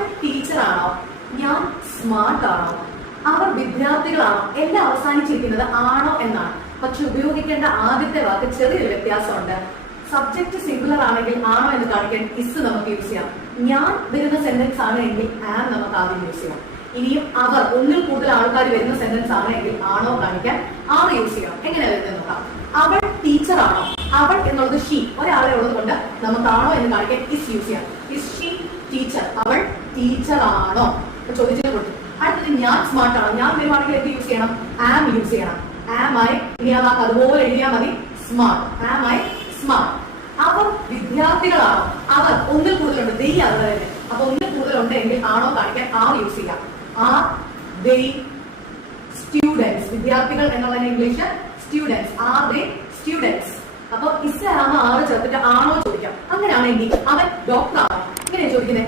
അവൾ ടീച്ചറാണോ? ഞാൻ സ്മാർട്ട് ആണോ? അവർ വിദ്യാർത്ഥികളാണോ? എല്ലാം അവസാനിച്ചിരിക്കുന്നത് ആണോ എന്നാണ്. പക്ഷെ ഉപയോഗിക്കേണ്ട ആദ്യത്തെ വാക്ക് ചെറിയൊരു വ്യത്യാസമുണ്ട്. സബ്ജക്ട് സിംഗുലർ ആണെങ്കിൽ ആണോ എന്ന് കാണിക്കാൻ ഇസ് നമുക്ക് യൂസ് ചെയ്യാം. ഞാൻ വരുന്ന സെന്റൻസ് ആണ് എങ്കിൽ ആം നമുക്ക് ആദ്യം യൂസ് ചെയ്യാം. ഇനിയും അവർ ഒന്നിൽ കൂടുതൽ ആൾക്കാർ വരുന്ന സെന്റൻസ് ആണ് എങ്കിൽ ആണോ കാണിക്കാൻ ആർ യൂസ് ചെയ്യാം. എങ്ങനെ വരുന്നത് നോക്കാം. അവൾ ടീച്ചറാണോ? അവൾ എന്നുള്ളത് ഷീ, ഒരാളെ ഉള്ളത് കൊണ്ട് നമുക്ക് ആണോ എന്ന് കാണിക്കാൻ ഇസ് യൂസ് ചെയ്യാം. Is she teacher? അവൾ ടീച്ചർ ആണോ ചോദിച്ചത് കൊടുത്തു. അടുത്തത് ഞാൻ സ്മാർട്ട് ആണോ? ഞാൻ വരുവാണെങ്കിൽ എന്ത് യൂസ് ചെയ്യണം? ആം യൂസ് ചെയ്യണം. ആം ആയി ഇനി ആ വാക്ക് അതുപോലെ എഴുതിയാൽ മതി. സ്മാർട്ട്. ആം ആയി സ്മാർട്ട്. അവർ വിദ്യാർത്ഥികളാണോ? അവർ ഒന്നിൽ കൂടുതലുണ്ട്. ദേ അവർ തന്നെ. അപ്പൊ ഒന്നിൽ കൂടുതലുണ്ടെങ്കിൽ ആണോ കാണിക്കാൻ ആർ യൂസ് ചെയ്യാം. Are they students? വിദ്യാർത്ഥികൾ എന്നുള്ളതിന് English students. Are they students? അപ്പൊ ഇസ് ആണോ ആറ് ചേർത്തിട്ട് ആണോ ചോദിക്കാം. അങ്ങനെയാണെങ്കിൽ അവൻ ഡോക്ടർ ആണോ? ഇങ്ങനെ ചോദിക്കുന്നത്.